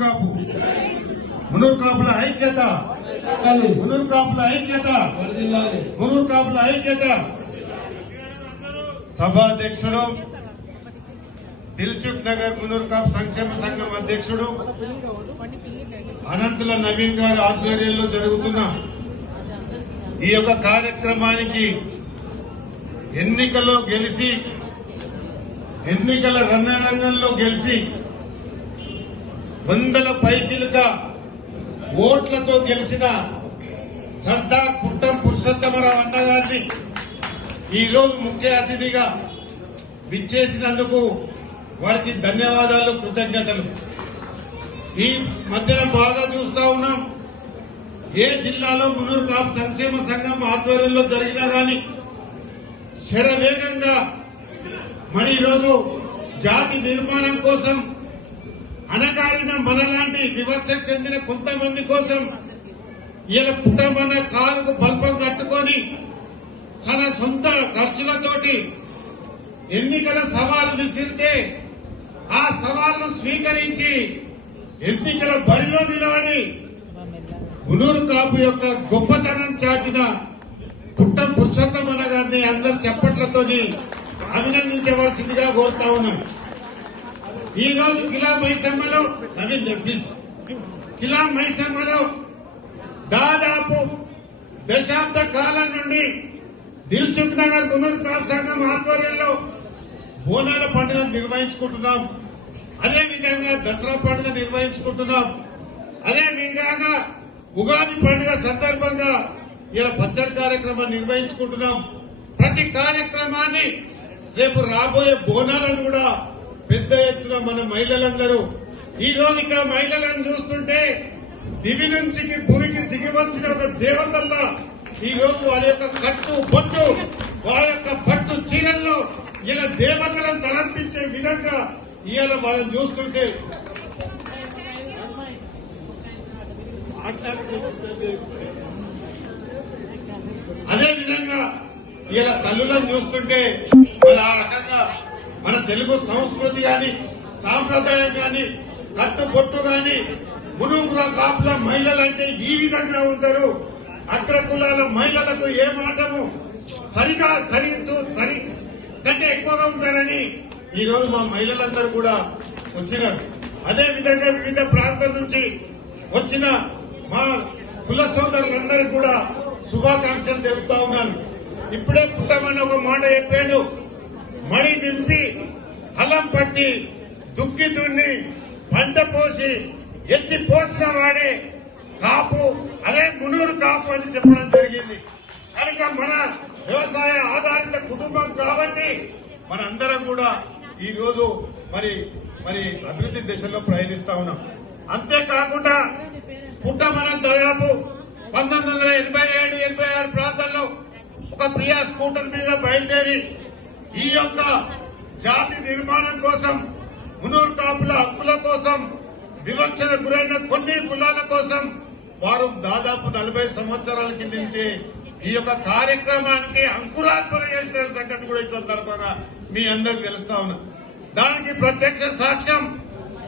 కాపు, మునూరు కాపుల ఐక్యత, మునూరు కాపుల ఐక్యత, మునూరు కాపుల ఐక్యత. సభాధ్యక్షుడు దిల్సుఖ్ నగర్ మునూరు కాపు సంక్షేమ సంఘం అధ్యక్షుడు అనంతుల నవీన్ గారి ఆధ్వర్యంలో జరుగుతున్న ఈ యొక్క కార్యక్రమానికి ఎన్నికల్లో గెలిచి, ఎన్నికల రణరంగంలో గెలిచి 100 పైచిలుక ఓట్లతో గెలిచిన సర్దార్ పుట్టం పురుషోత్తమరావు అన్నగారిని ఈరోజు ముఖ్య అతిథిగా విచ్చేసినందుకు వారికి ధన్యవాదాలు, కృతజ్ఞతలు. ఈ మధ్యన బాగా చూస్తా ఉన్నాం, ఏ జిల్లాలో మునూరు కాపు సంక్షేమ సంఘం ఆధ్వర్యంలో జరిగినా గాని శరవేగంగా మరి ఈరోజు జాతి నిర్మాణం కోసం అణగారిన మనలాంటి వివక్షకు చెందిన కొంతమంది కోసం ఇలా పుట్టమన్న కాలుకు బల్పం కట్టుకొని తన సొంత ఖర్చులతోటి ఎన్నికల సవాలు విసిరితే ఆ సవాళ్లు స్వీకరించి ఎన్నికల బరిలో నిలబడి మునూరు కాపు యొక్క గొప్పతనం చాటిన పుట్టం పురుషోత్తమన్న గారిని అందరు చప్పట్లతోని అభినందించవలసిందిగా కోరుతా ఉన్నాం. ఈ రోజు కిలా మైసమ్మలో దాదాపు దశాబ్ద కాలం నుండి దిల్సుఖ్ నగర్ మునూరు కాపు సంఘం ఆధ్వర్యంలో బోనాల పండుగ నిర్వహించుకుంటున్నాం. అదే విధంగా దసరా పండుగ నిర్వహించుకుంటున్నాం. అదే విధంగా ఉగాది పండుగ సందర్భంగా ఇలా పచ్చడి కార్యక్రమాన్ని నిర్వహించుకుంటున్నాం. ప్రతి కార్యక్రమాన్ని రేపు రాబోయే బోనాలను కూడా పెద్ద ఎత్తున మన మహిళలందరూ ఈ రోజు ఇక్కడ మహిళలను చూస్తుంటే దివి నుంచి భూమికి దిగి వచ్చిన ఒక దేవతల్లా ఈ రోజు వారి యొక్క కట్టు బొట్టు, వారి యొక్క పట్టు చీరల్లో ఇలా దేవతలను తలంపించే విధంగా ఇవాళ వాళ్ళని చూస్తుంటే అదే విధంగా ఇలా తల్లులను చూస్తుంటే మరి ఆ రకంగా మన తెలుగు సంస్కృతి గాని సాంప్రదాయం గాని కట్టుబొట్టు గాని మునూరు కాపుల మహిళలంటే ఈ విధంగా ఉంటారు. అగ్ర కులాల మహిళలకు ఏ మాటము సరి కంటే ఎక్కువగా ఉంటారని ఈ రోజు మా మహిళలందరూ కూడా వచ్చినారు. అదే విధంగా వివిధ ప్రాంతాల నుంచి వచ్చిన మా కుల సోదరులందరికీ కూడా శుభాకాంక్షలు తెలుపుతా ఉన్నాను. ఇప్పుడే పుట్టమని ఒక మాట చెప్పాడు, మడి నింపి హలం పట్టి దుక్కి దున్ని పంట పోసి ఎత్తి పోసిన వాడే కాపు, అదే మునూరు కాపు అని చెప్పడం జరిగింది. కనుక మన వ్యవసాయ ఆధారిత కుటుంబం కాబట్టి మనందరం కూడా ఈ రోజు మరి అభివృద్ధి దిశలో ప్రయాణిస్తా ఉన్నాం. అంతేకాకుండా పుట్టమన దాదాపు 1987-86 ప్రాంతాల్లో ఒక ప్రియా స్కూటర్ మీద బయలుదేరి ఈ యొక్క జాతి నిర్మాణం కోసం, మునూరు కాపుల హక్కుల కోసం, వివక్షత గురైన కొన్ని కులాల కోసం వారు దాదాపు 40 సంవత్సరాల కింద నుంచి ఈ యొక్క కార్యక్రమానికి అంకురార్పణ చేసిన సంగతి కూడా ఈ సందర్భంగా మీ అందరికి తెలుస్తా ఉన్నా. దానికి ప్రత్యక్ష సాక్ష్యం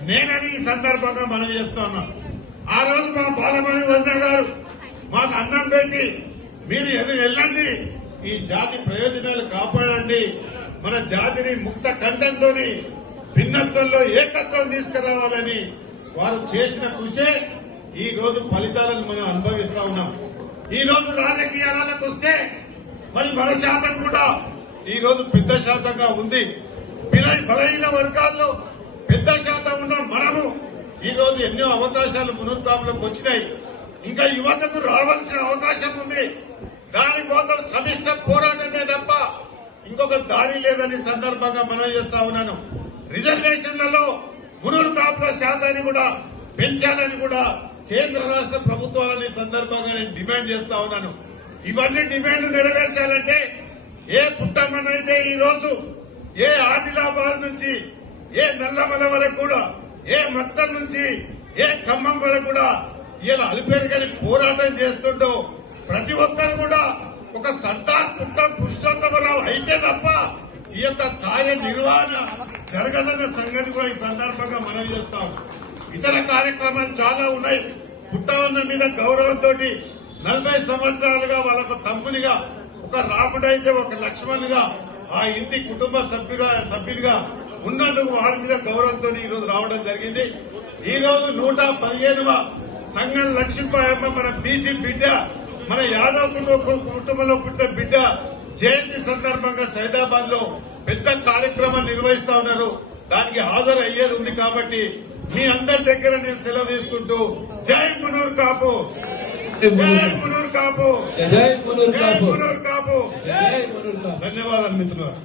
నేనని ఈ సందర్భంగా మనం చేస్తా ఉన్నాం. ఆ రోజు మా బాలమణి వదిన గారు మాకు అన్నం పెట్టి మీరు వెళ్ళండి, ఈ జాతి ప్రయోజనాలు కాపాడండి, మన జాతిని ముక్త కంఠంతోని భిన్నత్వంలో ఏకత్వం తీసుకురావాలని వారు చేసిన కృషే ఈ రోజు ఫలితాలను మనం అనుభవిస్తా ఉన్నాం. ఈ రోజు రాజకీయాలకు వస్తే మరి మన శాతం కూడా ఈ రోజు పెద్ద శాతంగా ఉంది. బలహీన వర్గాల్లో పెద్ద శాతం ఉన్న మనము ఈ రోజు ఎన్నో అవకాశాలు మునూరు కాపులకు వచ్చినాయి. ఇంకా యువతకు రావాల్సిన అవకాశం ఉంది. దానికోసం సమిష్ట పోరాటమే తప్ప ఇంకొక దారి లేదని సందర్భంగా మనం చేస్తా ఉన్నాను. రిజర్వేషన్లలో మునూరు కాపుల శాతాన్ని కూడా పెంచాలని కూడా కేంద్ర రాష్ట్ర ప్రభుత్వాలని సందర్భంగా నేను డిమాండ్ చేస్తా ఉన్నాను. ఇవన్నీ డిమాండ్లు నెరవేర్చాలంటే ఏ పుట్టమ్మనైతే ఈ రోజు ఏ ఆదిలాబాద్ నుంచి ఏ నల్లమల వరకు కూడా, ఏ మత్తల్ నుంచి ఏ ఖమ్మం వరకు కూడా ఇలా అలిపేరుగని పోరాటం చేస్తుంటో ప్రతి ఒక్కరు కూడా ఒక సర్దార్ పుట్టం పురుషోత్తమరావు అయితే తప్ప ఈ యొక్క కార్యనిర్వహణ జరగదన్న సంగతి కూడా ఈ సందర్భంగా మనం చేస్తాం. ఇతర కార్యక్రమాలు చాలా ఉన్నాయి. పుట్టవన్న మీద గౌరవంతో 40 సంవత్సరాలుగా వాళ్ళకు తమ్మునిగా, ఒక రాముడైతే ఒక లక్ష్మణుగా ఆ ఇంటి కుటుంబ సభ్యులుగా ఉన్నందుకు వారి మీద గౌరవంతో ఈ రోజు రావడం జరిగింది. ఈ రోజు 115వ సంఘం లక్ష్మీబాయమ్మ మన బీసీ బిడ్డ, మన యాదవ్ కుటుంబంలో పుట్టిన బిడ్డ జయంతి సందర్భంగా సైదాబాద్ లో పెద్ద కార్యక్రమం నిర్వహిస్తా ఉన్నారు. దానికి హాజరు అయ్యేది ఉంది కాబట్టి మీ అందరి దగ్గర నేను సెలవు తీసుకుంటూ జై మునూర్ కాపు, జై మునూర్ కాపు, జై మునూర్ జై కాపు, మునూర్ కాపు. జై మునూర్ కాపు. ధన్యవాదాలు మిత్రులారా.